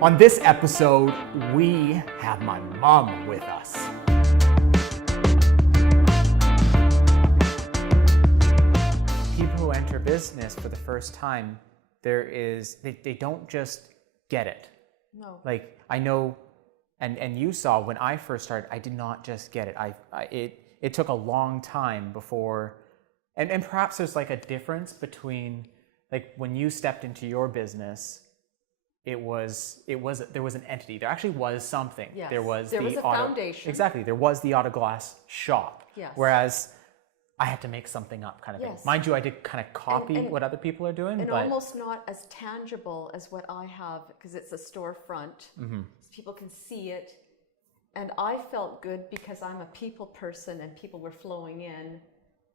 On this episode, we have my mom with us. People who enter business for the first time, they don't just get it. No. Like, I know, and you saw when I first started, I did not just get it. It took a long time before, and perhaps there's like a difference between, like, when you stepped into your business, there was an entity. There actually was something. Yes. There was a foundation. Exactly. There was the auto glass shop. Yes. Whereas I had to make something up, kind of thing. Yes. Mind you, I did kind of copy And what other people are doing, and but almost not as tangible as what I have, because it's a storefront. Mm-hmm. So people can see it. And I felt good because I'm a people person and people were flowing in,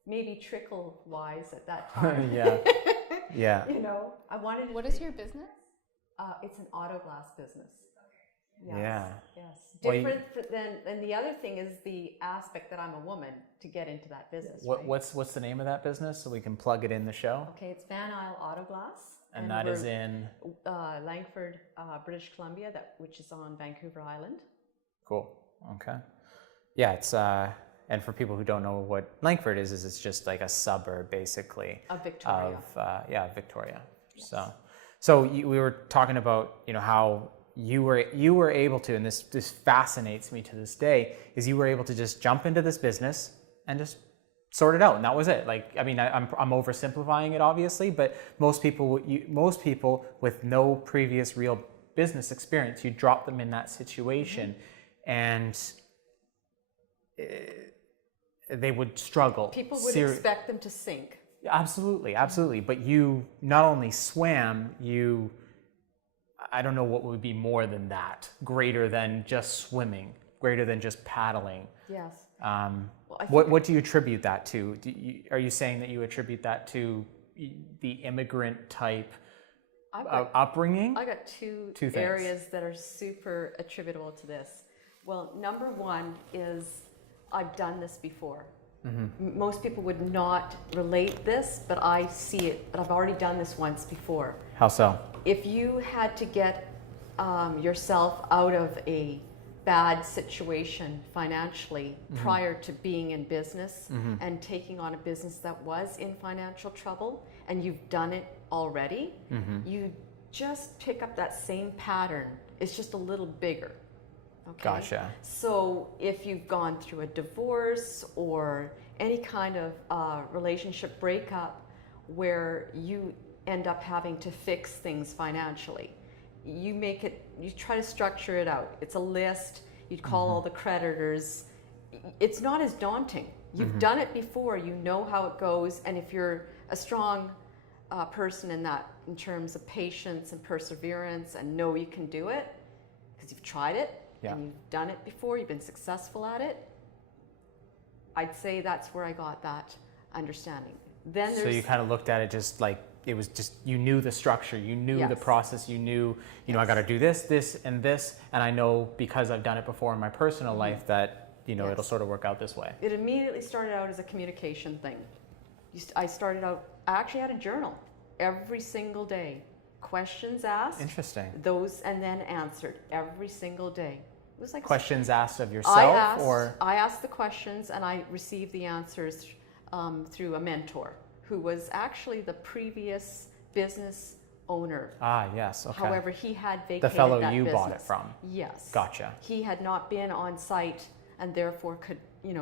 maybe trickle-wise at that time. yeah, yeah. You know, I wanted to... What is your business? It's an auto glass business. Yes, Yeah. Yes. Well, Different than the other thing is the aspect that I'm a woman to get into that business. Right? What's the name of that business so we can plug it in the show? Okay, it's Van Isle Auto Glass. And that is in Langford, British Columbia, which is on Vancouver Island. Cool. Okay. Yeah, it's and for people who don't know what Langford is it's just like a suburb, basically, Of Victoria. Victoria. Yes. So we were talking about, you know, how you were able to, and this fascinates me to this day, is you were able to just jump into this business and just sort it out, and that was it. Like, I mean, I'm oversimplifying it, obviously, but most people with no previous real business experience, you drop them in that situation, and they would struggle. People would expect them to sink. Absolutely, absolutely. But you not only swam, I don't know what would be more than that, greater than just swimming, greater than just paddling. Yes. What do you attribute that to? Are you saying that you attribute that to the immigrant type upbringing? I got two things. areas that are super attributable to this. Well, number one is I've done this before. Mm-hmm. Most people would not relate this, but I see it. But I've already done this once before. How so? If you had to get yourself out of a bad situation financially prior to being in business and taking on a business that was in financial trouble, and you've done it already, you just pick up that same pattern. It's just a little bigger. Okay? Gotcha. So if you've gone through a divorce or any kind of relationship breakup where you end up having to fix things financially, you try to structure it out. It's a list. You'd call all the creditors. It's not as daunting. You've done it before. You know how it goes. And if you're a strong person in terms of patience and perseverance and know you can do it because you've tried it, and you've done it before, you've been successful at it, I'd say that's where I got that understanding. Then So you kind of looked at it just like it was just, you knew the structure, you knew the process, you knew, I got to do this, this, and this, and I know because I've done it before in my personal life that, it'll sort of work out this way. It immediately started out as a communication thing. I actually had a journal every single day. Questions asked. Interesting. Those, and then answered every single day. It was like questions asked of yourself, I asked the questions and I received the answers through a mentor who was actually the previous business owner. Ah, yes. Okay. However, he had vacated the fellow that you business. bought it from. Yes. Gotcha. He had not been on site and therefore could,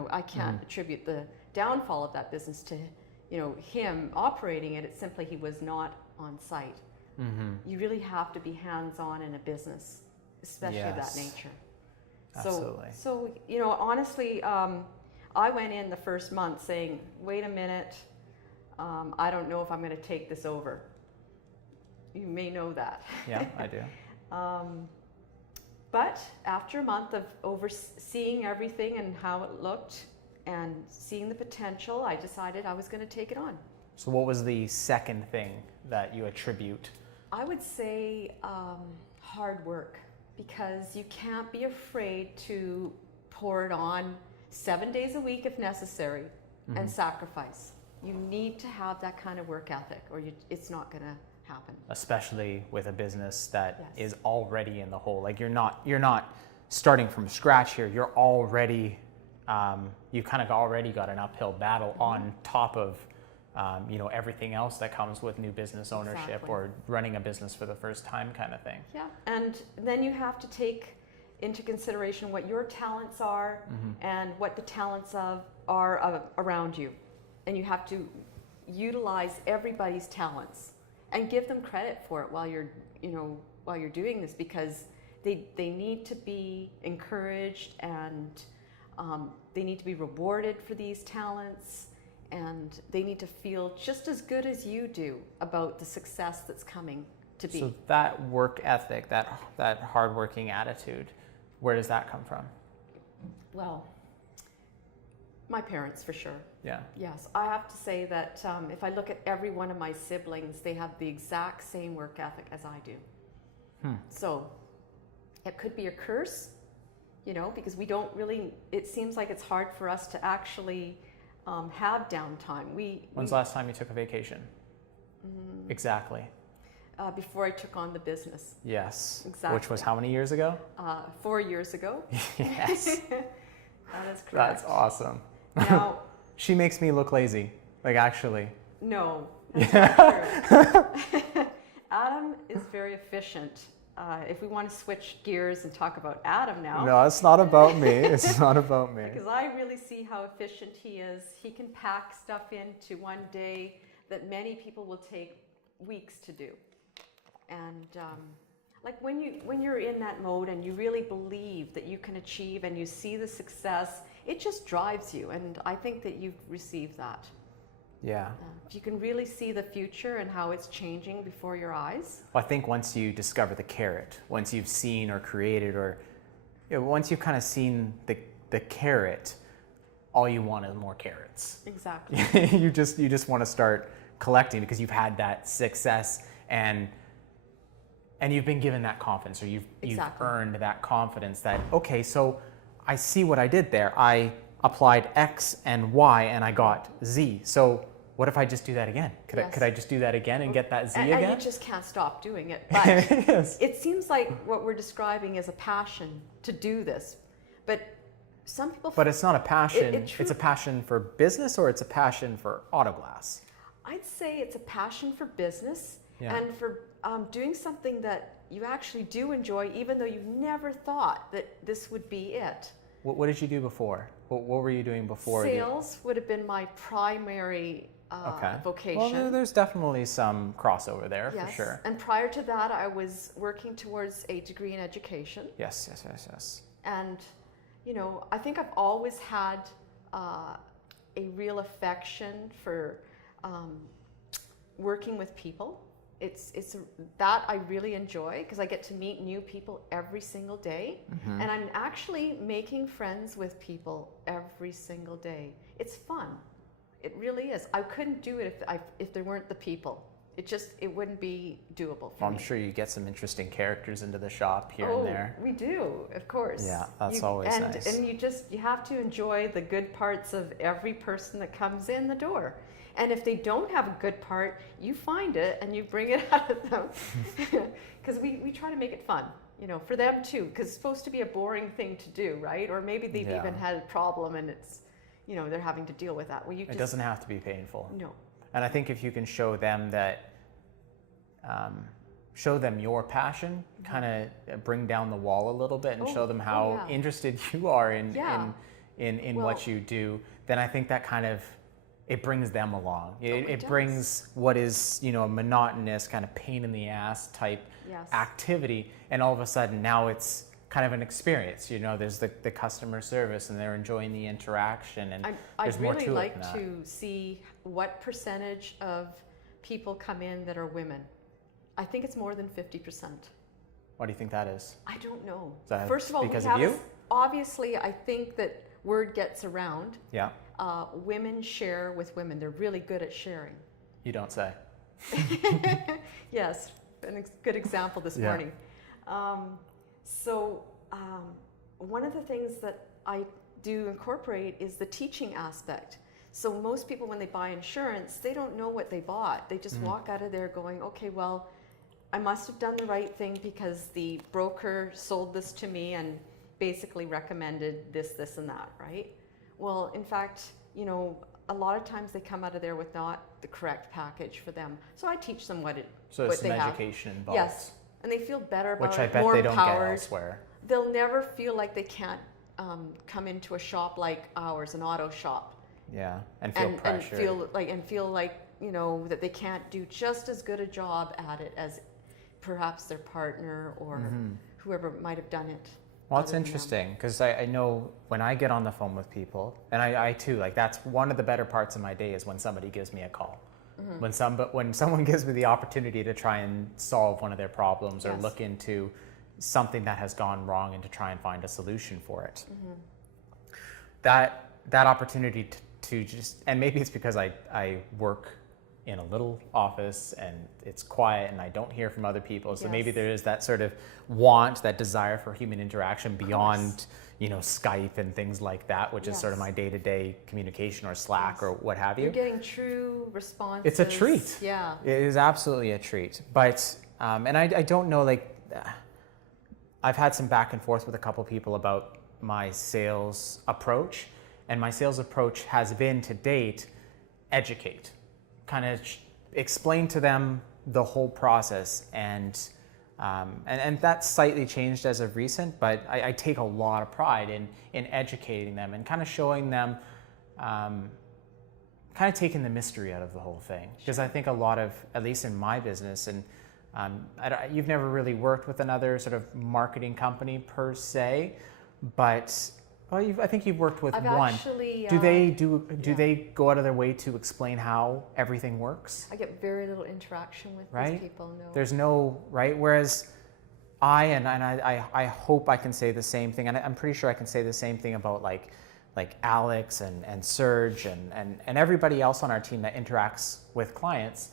I can't attribute the downfall of that business to, him operating it. It's simply he was not on site. You really have to be hands-on in a business, especially of that nature. Absolutely. So honestly, I went in the first month saying, wait a minute, I don't know if I'm going to take this over. You may know that. Yeah, I do. But after a month of overseeing everything and how it looked and seeing the potential, I decided I was going to take it on. So what was the second thing that you attribute? I would say hard work, because you can't be afraid to pour it on 7 days a week if necessary and sacrifice. You need to have that kind of work ethic or it's not going to happen. Especially with a business that Yes. is already in the hole. Like you're not starting from scratch here. You're already you kind of already got an uphill battle on top of everything else that comes with new business ownership Exactly. or running a business for the first time kind of thing. Yeah, and then you have to take into consideration what your talents are and what the talents are around you, and you have to utilize everybody's talents and give them credit for it while you're doing this, because they need to be encouraged, and they need to be rewarded for these talents, and they need to feel just as good as you do about the success that's coming to be. So that work ethic, that hardworking attitude, where does that come from? Well, my parents, for sure. Yeah. Yes, I have to say that if I look at every one of my siblings, they have the exact same work ethic as I do. So it could be a curse, because we don't really, it seems like it's hard for us to actually have downtime. When's the last time you took a vacation? Exactly. Before I took on the business. Yes. Exactly. Which was how many years ago? 4 years ago. Yes. That is correct. That's awesome. Now, She makes me look lazy. Like actually. no, that's not true. Adam is very efficient. If we want to switch gears and talk about Adam now. No, it's not about me. It's not about me. Because I really see how efficient he is. He can pack stuff into one day that many people will take weeks to do. And like when you're in that mode and you really believe that you can achieve and you see the success, it just drives you. And I think that you've received that. Yeah. If you can really see the future and how it's changing before your eyes. Well, I think once you discover the carrot, once you've seen or created or once you've kind of seen the carrot, all you want is more carrots. Exactly. you just want to start collecting because you've had that success and you've been given that confidence, or you've earned that confidence that, okay, so I see what I did there. I applied X and Y and I got Z. So what if I just do that again? Could I just do that again and get that Z again? And you just can't stop doing it. But Yes. it seems like what we're describing is a passion to do this. But some people... But it's not a passion. It's a passion for business, or it's a passion for Autoglass? I'd say it's a passion for business Yeah. and for doing something that you actually do enjoy, even though you never thought that this would be it. What did you do before? What were you doing before? Sales would have been my primary vocation. Well, there's definitely some crossover there, Yes. for sure. And prior to that, I was working towards a degree in education. Yes. And, I think I've always had a real affection for working with people. It's that I really enjoy, because I get to meet new people every single day. And I'm actually making friends with people every single day. It's fun. It really is. I couldn't do it if there weren't the people. It wouldn't be doable for me. I'm sure you get some interesting characters into the shop here Oh, and there. we do, of course. Yeah, that's always nice. And you have to enjoy the good parts of every person that comes in the door. And if they don't have a good part, you find it and you bring it out of them. Because we try to make it fun, for them too. Because it's supposed to be a boring thing to do, right? Or maybe they've even had a problem and it's, they're having to deal with that. Well, It doesn't have to be painful. No. And I think if you can show them that, show them your passion, kind of bring down the wall a little bit and show them how interested you are in what you do, then I think that kind of, it brings them along. It brings what is, a monotonous kind of pain in the ass type activity, and all of a sudden now it's kind of an experience. There's the customer service and they're enjoying the interaction, and there's more to it than that. I'd really like to see what percentage of people come in that are women. I think it's more than 50%. Why do you think that is? I don't know. Is that First of all, because of you? Obviously, I think that word gets around. Yeah. Women share with women. They're really good at sharing. You don't say. Yes, a good example this morning. So one of the things that I do incorporate is the teaching aspect. So most people, when they buy insurance, they don't know what they bought. They just walk out of there going, okay, well, I must have done the right thing because the broker sold this to me and basically recommended this, this, and that, right? Well, in fact, you know, a lot of times they come out of there with not the correct package for them. So I teach them what there's they some have. education involved. Yes, and they feel better about Which it, I bet more they don't empowered. get elsewhere. They'll never feel like they can't come into a shop like ours, an auto shop. Yeah, and feel pressure. And feel like, you know, that they can't do just as good a job at it as perhaps their partner or whoever might have done it. Well, it's interesting because I know when I get on the phone with people, and I too, like that's one of the better parts of my day is when somebody gives me a call. When someone gives me the opportunity to try and solve one of their problems or look into something that has gone wrong and to try and find a solution for it. That opportunity to just, and maybe it's because I work in a little office and it's quiet and I don't hear from other people. So maybe there is that sort of want, that desire for human interaction beyond, you know, Skype and things like that, which is sort of my day-to-day communication or Slack or what have you. You're getting true responses. It's a treat. Yeah. It is absolutely a treat. But, and I don't know, like, I've had some back and forth with a couple people about my sales approach. And my sales approach has been to date, educate. Kind of explain to them the whole process, and that's slightly changed as of recent. But I take a lot of pride in educating them and kind of showing them, kind of taking the mystery out of the whole thing. Because I think a lot of, at least in my business, and you've never really worked with another sort of marketing company per se, but. Well, I think you've worked with one. Actually, do they go out of their way to explain how everything works? I get very little interaction with these people. No. There's no right. Whereas I hope I can say the same thing, and I'm pretty sure I can say the same thing about like Alex and Serge and everybody else on our team that interacts with clients.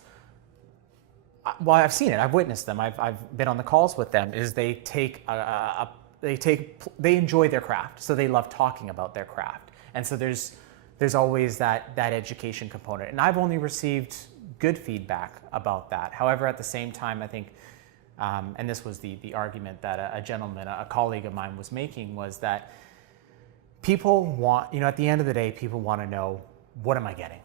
Well, I've seen it. I've witnessed them. I've been on the calls with them. Is they take they enjoy their craft, so they love talking about their craft, and so there's always that education component. And I've only received good feedback about that. However, at the same time, I think, and this was the argument that a gentleman, a colleague of mine, was making, was that people want, you know, at the end of the day, people want to know, what am I getting?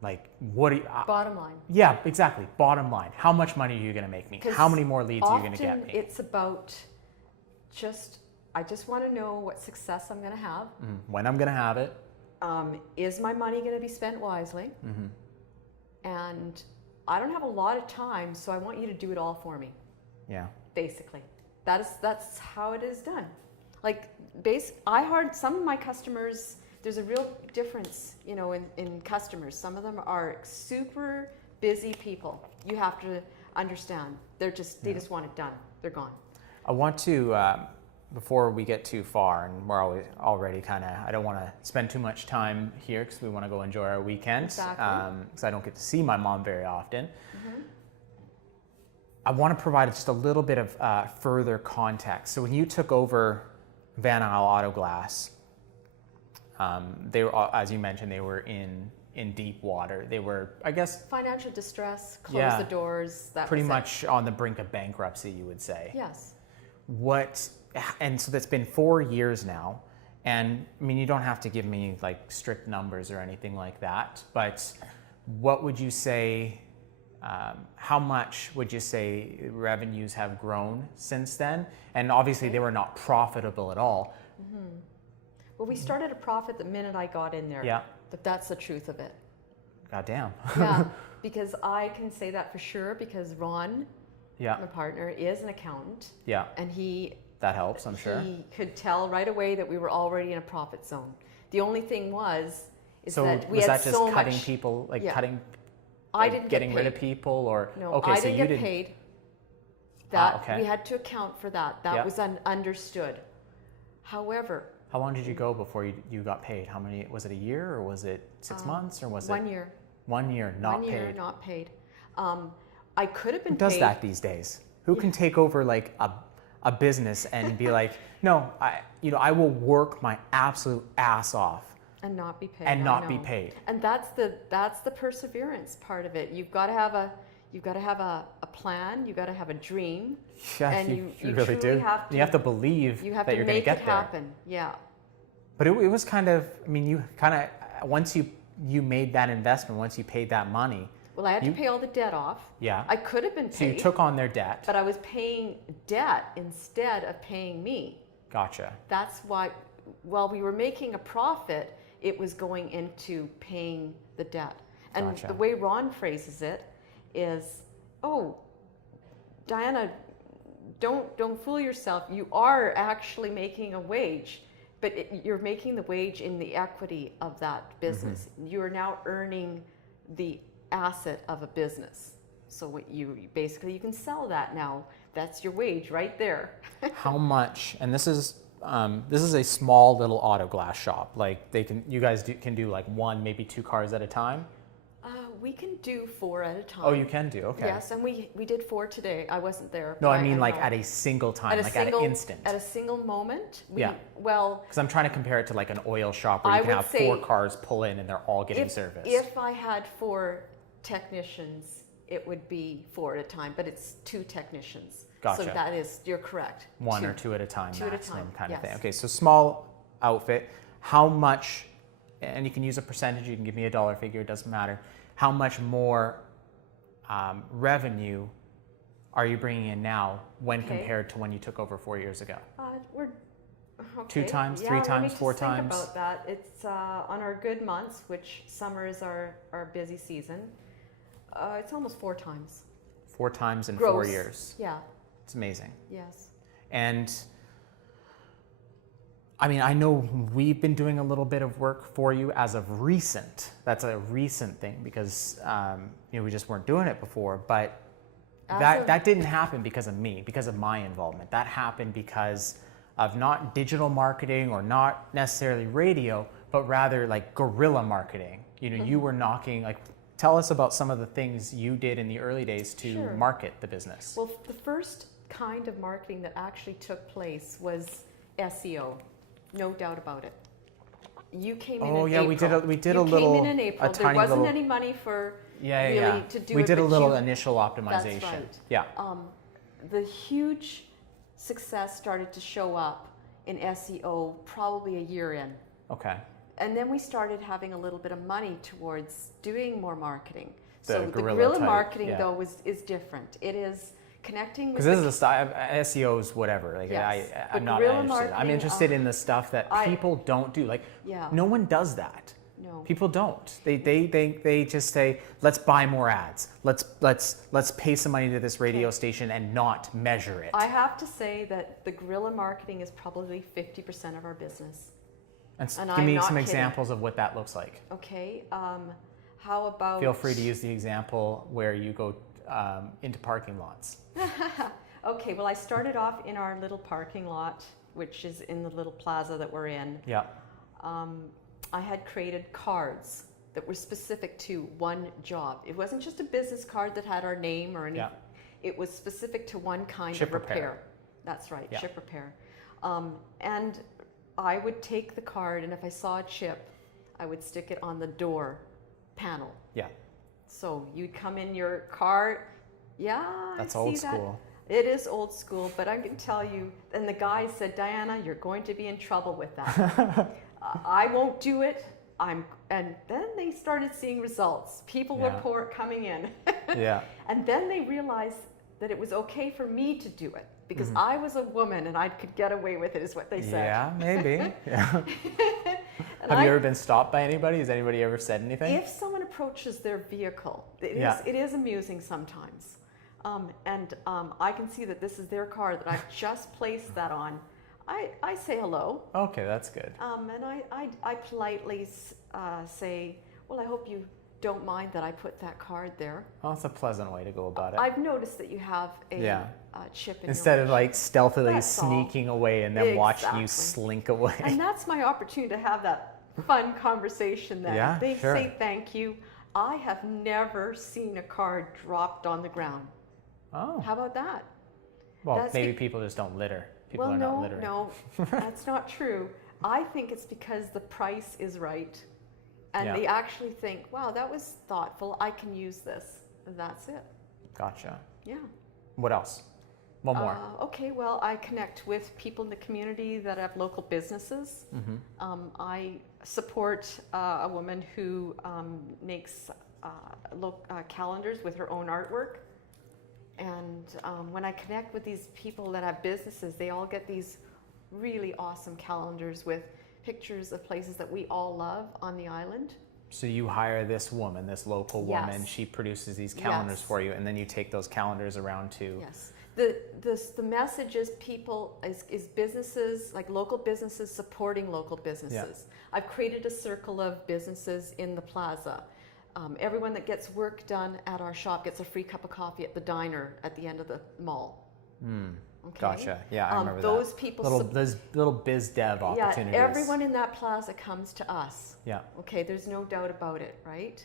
Like, what do you, bottom line. Yeah, exactly. Bottom line. How much money are you going to make me? How many more leads are you going to get me? It's about I just want to know what success I'm going to have. When I'm going to have it. Is my money going to be spent wisely? And I don't have a lot of time, so I want you to do it all for me. Yeah. Basically, that's how it is done. Like, some of my customers, there's a real difference, you know, in customers. Some of them are super busy people. You have to understand. They just want it done. They're gone. I want to, before we get too far, and we're already kind of, I don't want to spend too much time here because we want to go enjoy our weekend. Exactly. Because I don't get to see my mom very often. I want to provide just a little bit of further context. So when you took over Van Isle Auto Glass, they were, as you mentioned, they were in deep water. They were, I guess, financial distress, close the doors. That pretty much on the brink of bankruptcy, you would say. Yes. And so that's been 4 years now. And I mean, you don't have to give me like strict numbers or anything like that, but what would you say, how much would you say revenues have grown since then? And obviously they were not profitable at all. Well, we started a profit the minute I got in there. Yeah. But that's the truth of it. God damn. Yeah, because I can say that for sure because Ron, my partner, is an accountant. Yeah. And that helps, I'm sure. He could tell right away that we were already in a profit zone. The only thing that we had so much. So was that just cutting people, like cutting, I didn't getting rid of people, or no? Okay, I so didn't you get paid. That we had to account for that. That was understood. However. How long did you go before you got paid? How many, was it a year or was it 6 months or was it? 1 year. 1 year, not paid. 1 year, not paid. I could have been paid. Who does that these days? Who can take over like a business and be like, no, I will work my absolute ass off And not be paid. And I not be know. paid. And that's the perseverance part of it. You've got to have a plan. You've got to have a dream. Yeah, and you you really truly do. You have to believe you have that to you're going to make get it there. happen. Yeah. But it was kind of, I mean, you kind of, once you made that investment, once you paid that money. Well, I had to pay all the debt off. Yeah. I could have been paid. So you took on their debt. But I was paying debt instead of paying me. Gotcha. That's why, while we were making a profit, it was going into paying the debt. And Gotcha. the way Ron phrases it is, oh, Diana, don't fool yourself. You are actually making a wage, but you're making the wage in the equity of that business. Mm-hmm. You are now earning the asset of a business. So what you basically, you can sell that now. That's your wage right there. How much? And this is a small little auto glass shop. Like you guys can do like 1, maybe 2 cars at a time. We can do 4 at a time. Oh, you can do, okay. Yes, and we did 4 today. I wasn't there. No, I mean like at a single time, like at an instant. At a single moment. Yeah. Well, because I'm trying to compare it to like an oil shop where you can have 4 cars pull in and they're all getting service. If I had 4 technicians, it would be 4 at a time, but it's 2 technicians. Gotcha. So you're correct. 1 or 2 at a time, 2 at a maximum time, kind of yes. thing. Okay, so small outfit. How much, and you can use a percentage, you can give me a dollar figure, it doesn't matter. How much more revenue are you bringing in now when compared to when you took over 4 years ago? We're two okay. times, 3 times, 4 times? Think about that. It's on our good months, which summer is our busy season. It's almost 4 times. 4 times in Gross. 4 years. Yeah. It's amazing. Yes. And I mean, I know we've been doing a little bit of work for you as of recent. That's a recent thing because we just weren't doing it before. But that didn't happen because of me, because of my involvement. That happened because of not digital marketing or not necessarily radio, but rather like guerrilla marketing. Mm-hmm. You were knocking like. Tell us about some of the things you did in the early days to market the business. Well, the first kind of marketing that actually took place was SEO, no doubt about it. You came in in April. we did a little. You came in April. There wasn't any money for to do it. We did a little initial optimization. That's right. Yeah. The huge success started to show up in SEO probably a year in. Okay. And then we started having a little bit of money towards doing more marketing. The So the guerrilla marketing, though, is different. It is connecting with. Because this is a style. SEO is whatever. Like Yes. I'm not guerrilla interested. I'm marketing, interested in the stuff that people don't do. Like no one does that. No. People don't. They just say, let's buy more ads. Let's pay some money to this radio station and not measure it. I have to say that the guerrilla marketing is probably 50% of our business. And And give me I'm not some kidding. examples of what that looks like. Okay. How about? Feel free to use the example where you go into parking lots. Okay. Well, I started off in our little parking lot, which is in the little plaza that we're in. Yeah. I had created cards that were specific to one job. It wasn't just a business card that had our name or anything. Yeah. It was specific to one kind Chip of repair. repair. That's right, Yeah. chip repair. And I would take the card, and if I saw a chip, I would stick it on the door panel. Yeah. So you'd come in your car, That's I old see that. school. It is old school, but I can tell you, and the guy said, Diana, you're going to be in trouble with that. I won't do it. And then they started seeing results. People were coming in. Yeah. And then they realized that it was okay for me to do it because I was a woman and I could get away with it, is what they said. Yeah, maybe. Yeah. Have you ever been stopped by anybody? Has anybody ever said anything? If someone approaches their vehicle, it is amusing sometimes. I can see that this is their car that I've just placed that on. I say hello. Okay, that's good. And I politely say, well, I hope you don't mind that I put that card there. Well, it's a pleasant way to go about it. I've noticed that you have a chip in Instead your of like stealthily That's all. sneaking away and then watching you Exactly. slink away. And that's my opportunity to have that fun conversation then. Yeah, They sure. say thank you. I have never seen a card dropped on the ground. Oh. How about that? Well, That's maybe people just don't litter. People well, are not littering. no, that's not true. I think it's because the price is right. And Yeah. they actually think, wow, that was thoughtful. I can use this. And that's it. Gotcha. Yeah. What else? One more. Okay, well, I connect with people in the community that have local businesses. I support a woman who makes calendars with her own artwork. And when I connect with these people that have businesses, they all get these really awesome calendars with pictures of places that we all love on the island. So you hire this woman, this local woman, Yes. she produces these calendars Yes. for you, and then you take those calendars around to... Yes. The message is is businesses, like local businesses supporting local businesses. I've created a circle of businesses in the plaza. Everyone that gets work done at our shop gets a free cup of coffee at the diner at the end of the mall. Okay? Gotcha. Yeah, I remember those that. people Those little biz dev opportunities. Yeah, everyone in that plaza comes to us. Yeah. Okay, there's no doubt about it, right?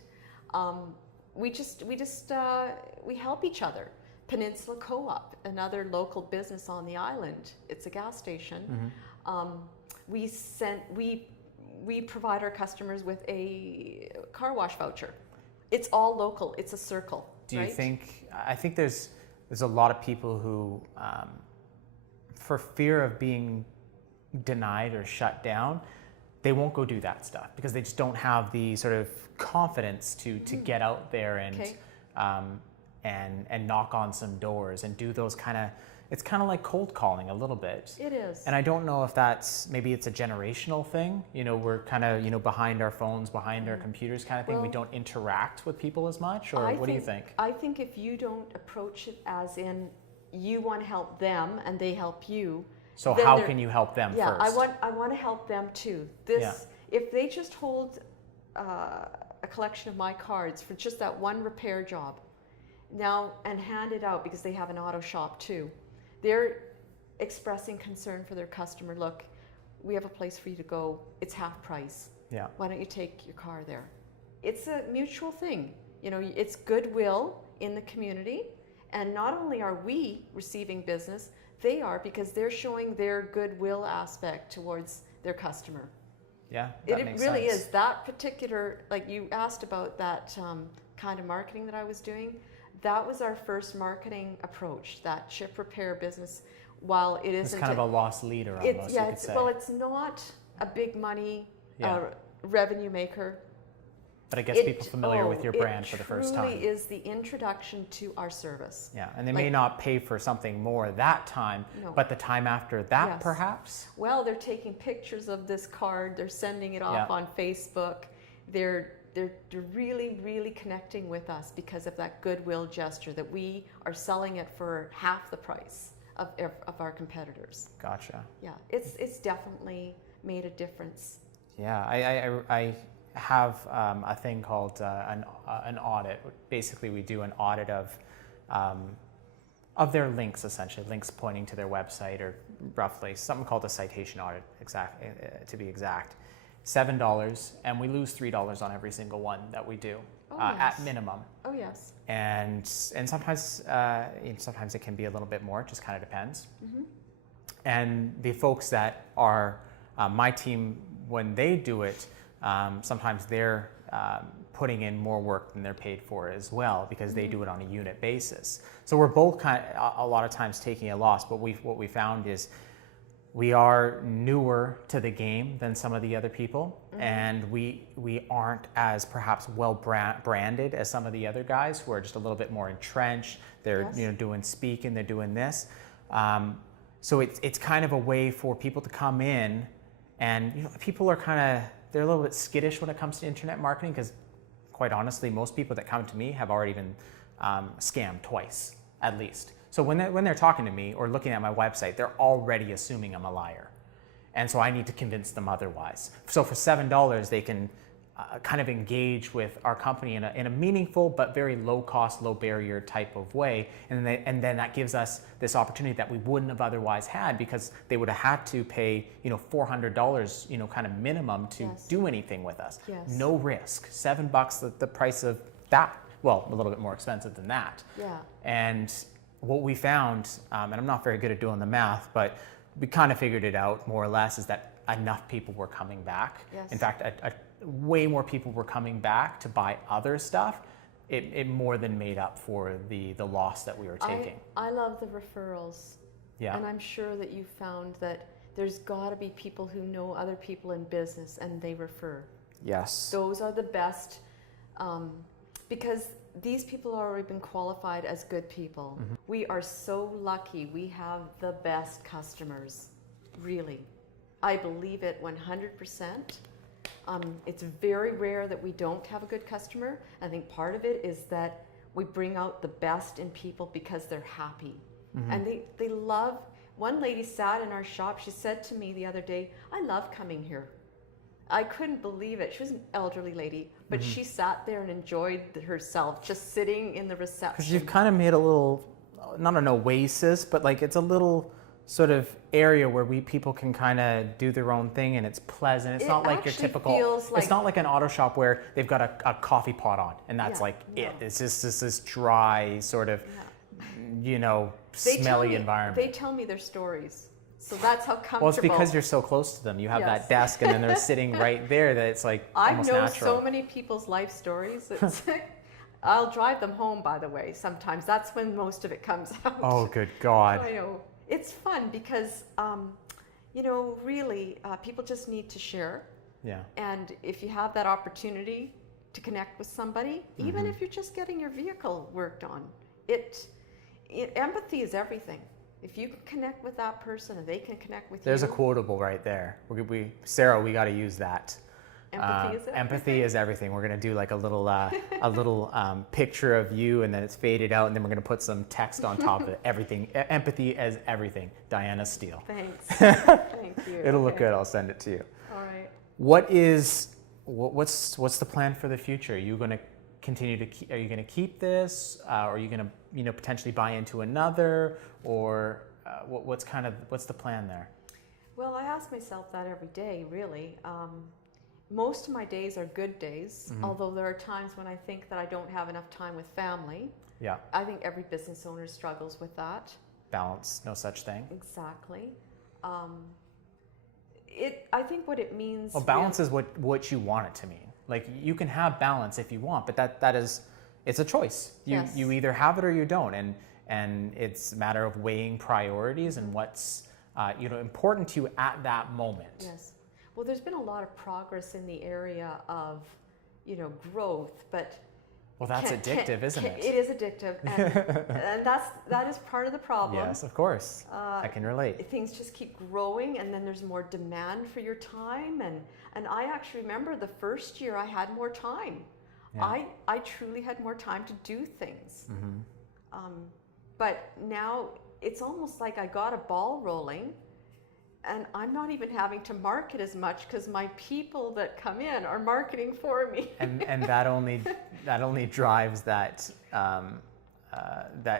We help each other. Peninsula Co-op, another local business on the island. It's a gas station. We provide our customers with a car wash voucher. It's all local. It's a circle. Do you right? think? I think there's a lot of people who, for fear of being denied or shut down, they won't go do that stuff because they just don't have the sort of confidence to get out there and Okay. and knock on some doors and do those kind of. It's kind of like cold calling a little bit. It is. And I don't know if maybe it's a generational thing. You know, we're kind of, behind our phones, behind our computers kind of thing. We Well, don't interact with people as much, or what do you think? I think if you don't approach it as in you want to help them and they help you. So then how they're- can you help them Yeah, first? I want to help them too. If they just hold a collection of my cards for just that one repair job now and hand it out because they have an auto shop too, they're expressing concern for their customer. Look, we have a place for you to go. It's half price. Yeah. Why don't you take your car there? It's a mutual thing. It's goodwill in the community. And not only are we receiving business, they are, because they're showing their goodwill aspect towards their customer. Yeah, It really is. That particular, like you asked about that kind of marketing that I was doing, that was our first marketing approach, that ship repair business. While it It's isn't kind of a lost leader almost, you could say. well, it's not a big money revenue maker. But it gets people familiar with your brand for the first time. It truly is the introduction to our service. Yeah, and they may not pay for something more that time, No. but the time after that, Yes. perhaps? Well, they're taking pictures of this card. They're sending it off on Facebook. They're really, really connecting with us because of that goodwill gesture that we are selling it for half the price of our competitors. Gotcha. Yeah, it's definitely made a difference. Yeah, I have a thing called an audit. Basically, we do an audit of their links, essentially, links pointing to their website, or roughly something called a citation audit, to be exact. $7, and we lose $3 on every single one that we do, at minimum. Oh yes. And sometimes sometimes it can be a little bit more. It just kind of depends. And the folks that are my team, when they do it, sometimes they're putting in more work than they're paid for as well, because they do it on a unit basis. So we're both a lot of times taking a loss. But what we found is we are newer to the game than some of the other people, and we aren't as perhaps well branded as some of the other guys who are just a little bit more entrenched. They're doing speaking, they're doing this. So it's kind of a way for people to come in, and people are they're a little bit skittish when it comes to internet marketing, because quite honestly, most people that come to me have already been scammed twice, at least. So when they're talking to me or looking at my website, they're already assuming I'm a liar. And so I need to convince them otherwise. So for $7, they can kind of engage with our company in a meaningful but very low cost, low barrier type of way. And then that gives us this opportunity that we wouldn't have otherwise had, because they would have had to pay $400 kind of minimum to do anything with us. Yes. No risk. $7, the price of that. Well, a little bit more expensive than that. Yeah. And what we found, and I'm not very good at doing the math, but we kind of figured it out more or less, is that enough people were coming back. Yes. In fact, way more people were coming back to buy other stuff. It more than made up for the loss that we were taking. I love the referrals. Yeah. And I'm sure that you found that there's got to be people who know other people in business and they refer. Yes. Those are the best, because these people have already been qualified as good people. Mm-hmm. We are so lucky. We have the best customers, really. I believe it 100%. It's very rare that we don't have a good customer. I think part of it is that we bring out the best in people because they're happy. Mm-hmm. And they love. One lady sat in our shop. She said to me the other day, "I love coming here." I couldn't believe it. She was an elderly lady, but Mm-hmm. she sat there and enjoyed herself just sitting in the reception. Because you've kind of made a little, not an oasis, but like it's a little sort of area where people can kind of do their own thing, and it's pleasant. It's It not like your actually typical. feels like- It's not like an auto shop where they've got a coffee pot on, and that's Yeah, like no. it. It's just this dry sort of, smelly environment. They tell me their stories, so that's how comfortable. Well, it's because you're so close to them. You have Yes. that desk, and then they're sitting right there. That it's like I almost know natural. so many people's life stories. It's I'll drive them home, by the way. Sometimes that's when most of it comes out. Oh, good God! I know. It's fun because, really, people just need to share. Yeah. And if you have that opportunity to connect with somebody, even if you're just getting your vehicle worked on, empathy is everything. If you can connect with that person and they can connect with There's you. a quotable right there. Sarah, we got to use that. Empathy is everything. Empathy is everything. We're gonna do like a little picture of you, and then it's faded out, and then we're gonna put some text on top of it. Everything. Empathy is everything. Diana Steele. Thanks. Thank you. It'll look Okay. good. I'll send it to you. All right. What's the plan for the future? Are you gonna continue to are you gonna keep this? Are you gonna potentially buy into another, or what's the plan there? Well, I ask myself that every day, really. Most of my days are good days, although there are times when I think that I don't have enough time with family. Yeah. I think every business owner struggles with that. Balance, no such thing. Exactly. I think what it means. Well, balance is what you want it to mean. Like, you can have balance if you want, but it's a choice. Yes. You either have it or you don't, and it's a matter of weighing priorities and what's important to you at that moment. Yes. Well, there's been a lot of progress in the area of, growth, but Well, that's addictive, isn't it? It is addictive, and that is part of the problem. Yes, of course. I can relate. Things just keep growing, and then there's more demand for your time, and I actually remember the first year I had more time. Yeah. I truly had more time to do things. But now it's almost like I got a ball rolling, and I'm not even having to market as much because my people that come in are marketing for me. and that only drives that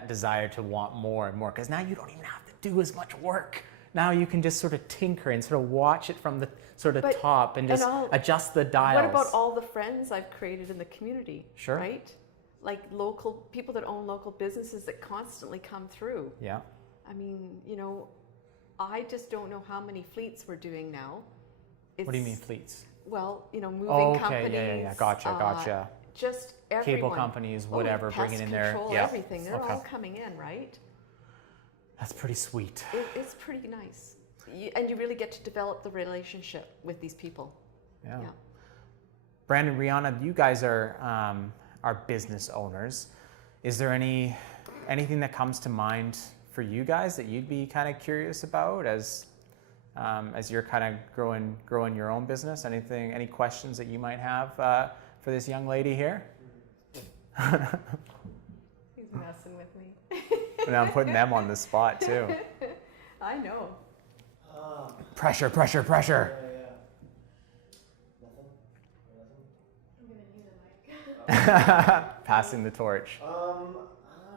desire to want more and more, because now you don't even have to do as much work. Now you can just sort of tinker and sort of watch it from the sort of top and just adjust the dials. What about all the friends I've created in the community? Sure. Right? Like local people that own local businesses that constantly come through. Yeah. I mean, I just don't know how many fleets we're doing now. What do you mean fleets? Well, moving Okay, companies. yeah. Gotcha. Just everyone. Cable companies, whatever, pest bringing in their control, everything. They're all coming in, right? That's pretty sweet. It's pretty nice. And you really get to develop the relationship with these people. Yeah. Brandon, Rihanna, you guys are business owners. Is there anything that comes to mind for you guys that you'd be kind of curious about as you're kind of growing your own business? Any questions that you might have for this young lady here? He's messing with me. And I'm putting them on the spot too. I know. Pressure. Yeah. Nothing? Passing the torch. I don't know.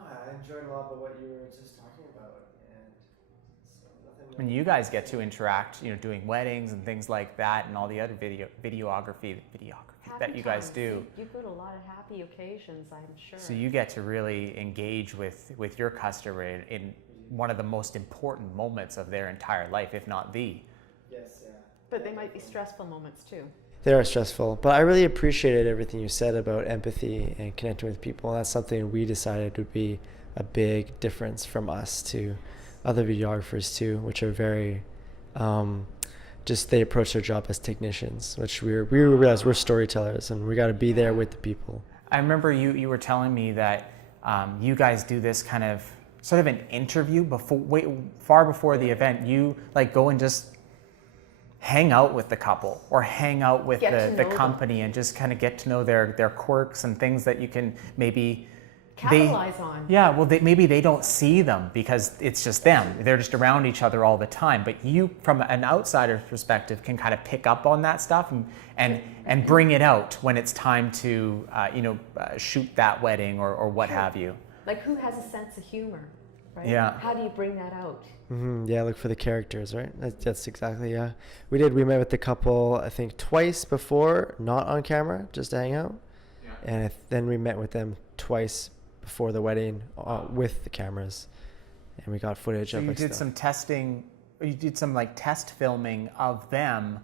I enjoyed a lot of what you were just talking about, and so nothing. When you guys get to interact, doing weddings and things like that, and all the other videography that you guys do. You go to a lot of happy occasions, I'm sure. So you get to really engage with your customer in one of the most important moments of their entire life, if not the. Yes, yeah. But they might be stressful moments too. They are stressful, but I really appreciated everything you said about empathy and connecting with people. That's something we decided would be a big difference from us to other videographers too, which are very, just they approach their job as technicians, which we realize we're storytellers and we got to be there with the people. I remember you were telling me that you guys do this kind of sort of an interview far before the event. You like go and just hang out with the couple or hang out with the company and just kind of get to know their quirks and things that you can maybe Capitalize on. Yeah, well, maybe they don't see them because it's just them. They're just around each other all the time. But you, from an outsider's perspective, can kind of pick up on that stuff and bring it out when it's time to shoot that wedding or what have you. Like who has a sense of humor, right? Yeah. How do you bring that out? Mm-hmm. Yeah, look for the characters, right? That's exactly, yeah. We met with the couple, I think, twice before, not on camera, just to hang out. Yeah. And then we met with them twice before the wedding with the cameras. And we got footage of you like did stuff. some testing, you did some like test filming of them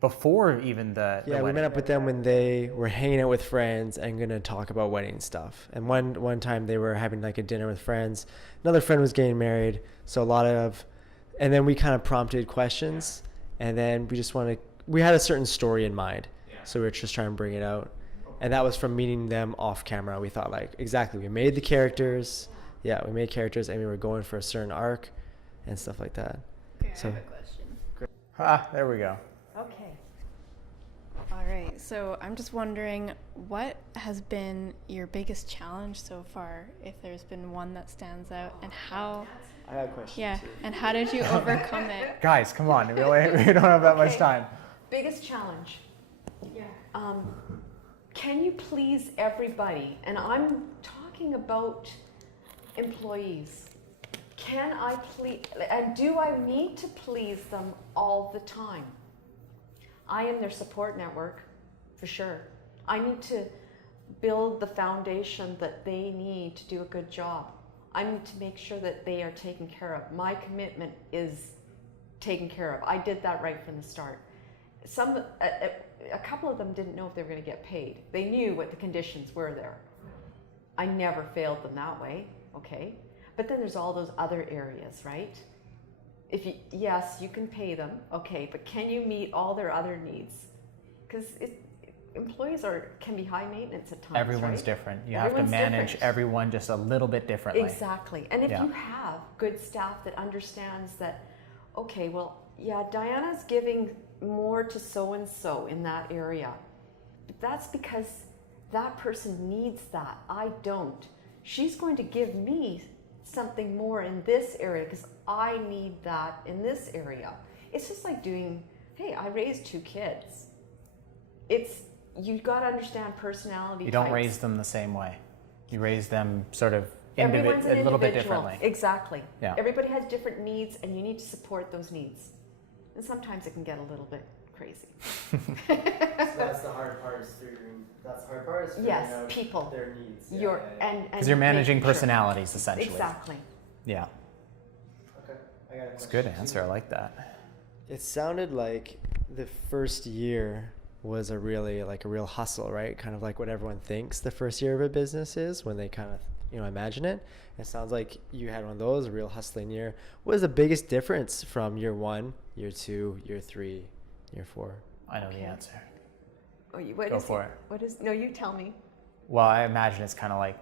before even the Yeah, we wedding. met up with them when they were hanging out with friends and gonna talk about wedding stuff. And one time they were having like a dinner with friends. Another friend was getting married, so and then we kind of prompted questions, and then we had a certain story in mind, so we were just trying to bring it out. And that was from meeting them off camera. We thought we made the characters. Yeah, we made characters, and we were going for a certain arc and stuff like that. Okay, So I have a question. There we go. Okay. All right, so I'm just wondering, what has been your biggest challenge so far, if there's been one that stands out, and how? I had a question. Yeah, and how did you overcome it? Guys, come on. We don't have that much Okay. time. Biggest challenge. Yeah. Can you please everybody? And I'm talking about employees. Can I please, and do I need to please them all the time? I am their support network, for sure. I need to build the foundation that they need to do a good job. I need to make sure that they are taken care of. My commitment is taken care of. I did that right from the start. A couple of them didn't know if they were going to get paid. They knew what the conditions were there. I never failed them that way, okay? But then there's all those other areas, right? Yes, you can pay them, okay, but can you meet all their other needs? Because employees can be high maintenance at times. Everyone's right? different. You Everyone's have to manage different. everyone just a little bit differently. Exactly. And if Yeah. you have good staff that understands that, okay, well, yeah, Diana's giving more to so-and-so in that area. But that's because that person needs that. I don't. She's going to give me something more in this area because I need that in this area. It's just like hey, I raised 2 kids. You got to understand personality You don't types. raise them the same way. You raise them sort of Everyone's an a little bit individual. differently. Exactly. Yeah. Everybody has different needs, and you need to support those needs. And sometimes it can get a little bit crazy. So that's the hard part is figuring. Yes, out people. their needs. And Because you're managing making sure. personalities, essentially. Exactly. Yeah. Okay, I got a It's a good question, answer. too. I like that. It sounded like the first year was a real hustle, right? Kind of like what everyone thinks the first year of a business is when they kind of, imagine it. It sounds like you had one of those, a real hustling year. What is the biggest difference from year 1, year 2, year 3, year 4? I know the answer. Oh, what Go is for it. What is? No, you tell me. Well, I imagine it's kind of like,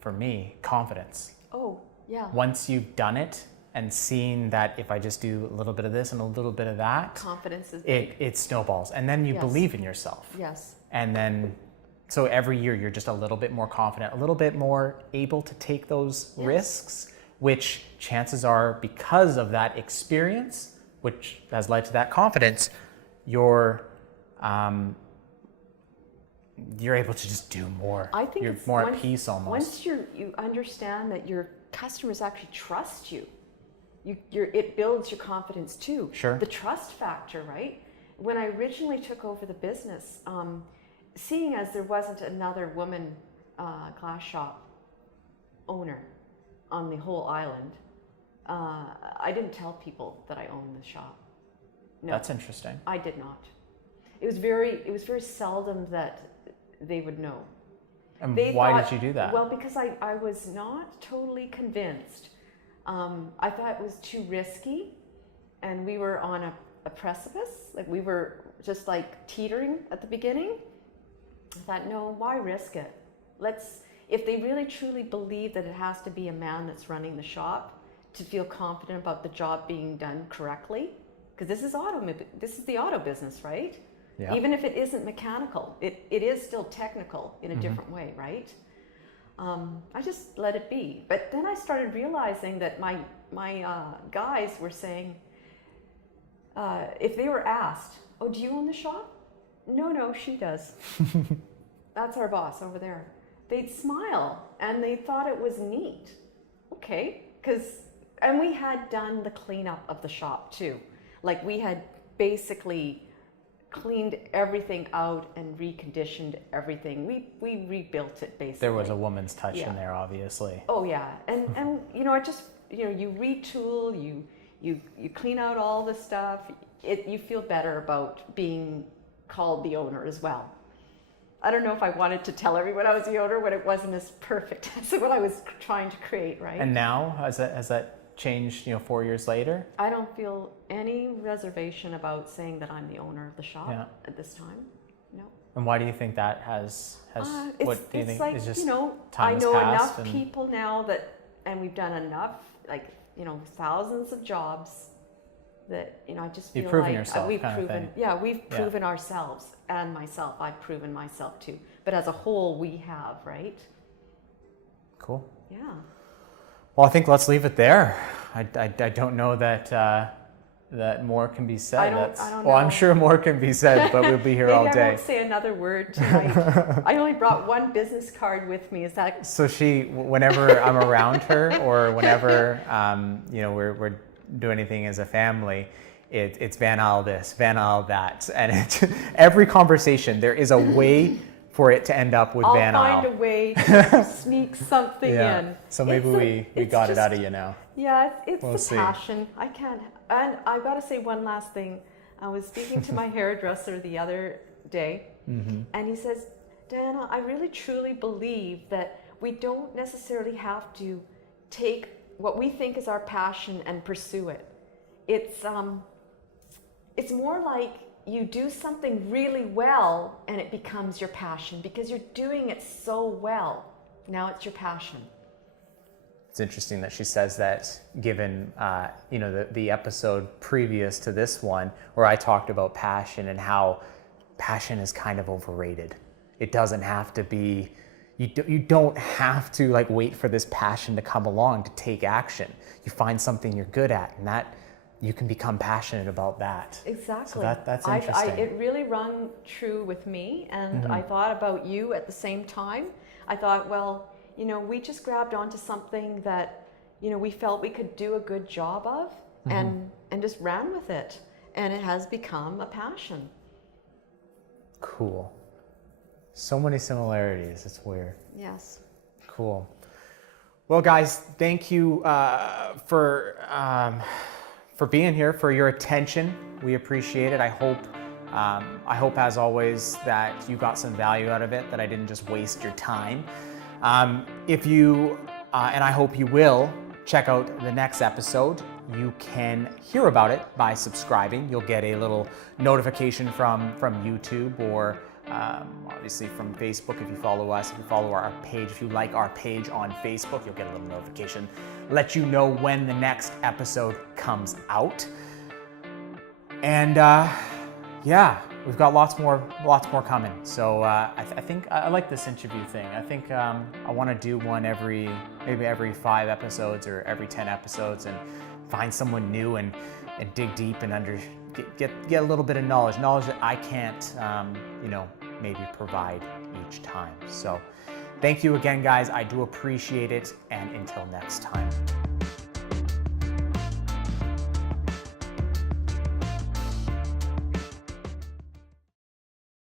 for me, confidence. Oh, yeah. Once you've done it and seen that if I just do a little bit of this and a little bit of that, Confidence is big. it snowballs. And then you Yes. believe in yourself. Yes. And then, so every year you're just a little bit more confident, a little bit more able to take those Yes. risks, which chances are because of that experience, which has led to that confidence, you're able to just do more. I think you're it's more once, at peace almost. Once you understand that your customers actually trust you, it builds your confidence too. Sure. The trust factor, right? When I originally took over the business, seeing as there wasn't another woman glass shop owner on the whole island, I didn't tell people that I owned the shop. No, That's interesting. I did not. It was very seldom that they would know. And They why thought- did you do that? Well, because I was not totally convinced. I thought it was too risky, and we were on a precipice. Like, we were just like teetering at the beginning. I thought, no, why risk it? If they really truly believe that it has to be a man that's running the shop to feel confident about the job being done correctly, because this is the auto business, right? Yeah. Even if it isn't mechanical, it is still technical in a different way, right? I just let it be. But then I started realizing that my guys were saying, if they were asked, oh, do you own the shop? No, she does. That's our boss over there. They'd smile and they thought it was neat. Okay, and we had done the cleanup of the shop too. Like, we had basically cleaned everything out and reconditioned everything. We rebuilt it basically. There was a woman's touch Yeah. in there, obviously. Oh yeah, and I just, you retool, you clean out all the stuff. You feel better about being called the owner as well. I don't know if I wanted to tell everyone I was the owner when it wasn't as perfect as what I was trying to create, right? And now, has that changed, 4 years later? I don't feel any reservation about saying that I'm the owner of the shop at this time. No. And why do you think that has what do you think? Like, It's just I time has know passed enough people now and we've done enough, thousands of jobs that, I just feel You've proven like yourself, we've kind of proven, thing. we've proven ourselves, and myself. I've proven myself too. But as a whole, we have, right? Cool. Yeah. Well, I think let's leave it there. I don't know that that more can be said. I don't Well, I'm know. sure more can be said, but we'll be here Maybe all I day. won't say another word tonight. I only brought one business card with me. Is that So whenever I'm around her, or whenever we're doing anything as a family, it's Van Isle this, Van Isle that, and every conversation there is a way for it to end up with Van Isle. I'll find a way to sneak something in. So maybe we got it out of you now. Yeah, it's We'll the see. passion. I can't. And I've got to say one last thing. I was speaking to my hairdresser the other day, and he says, Diana, I really truly believe that we don't necessarily have to take what we think is our passion and pursue it. It's more like you do something really well and it becomes your passion because you're doing it so well. Now it's your passion. It's interesting that she says that, given the episode previous to this one, where I talked about passion and how passion is kind of overrated. It doesn't have to be. You don't have to wait for this passion to come along to take action. You find something you're good at, and that you can become passionate about that. Exactly. So that's interesting. It really rung true with me, and I thought about you at the same time. I thought, well, we just grabbed onto something that, we felt we could do a good job of, and just ran with it, and it has become a passion. Cool. So many similarities. It's weird. Yes. Cool. Well, guys, thank you for being here, for your attention. We appreciate it. I hope, as always, that you got some value out of it, that I didn't just waste your time. If you, and I hope you will, check out the next episode, you can hear about it by subscribing. You'll get a little notification from YouTube, or obviously from Facebook if you follow us, if you follow our page, if you like our page on Facebook, you'll get a little notification, let you know when the next episode comes out. And we've got lots more coming. So I think I like this interview thing. I think I want to do one maybe every 5 episodes or every 10 episodes, and find someone new and dig deep and get a little bit of knowledge that I can't maybe provide each time. So thank you again, guys. I do appreciate it, and until next time.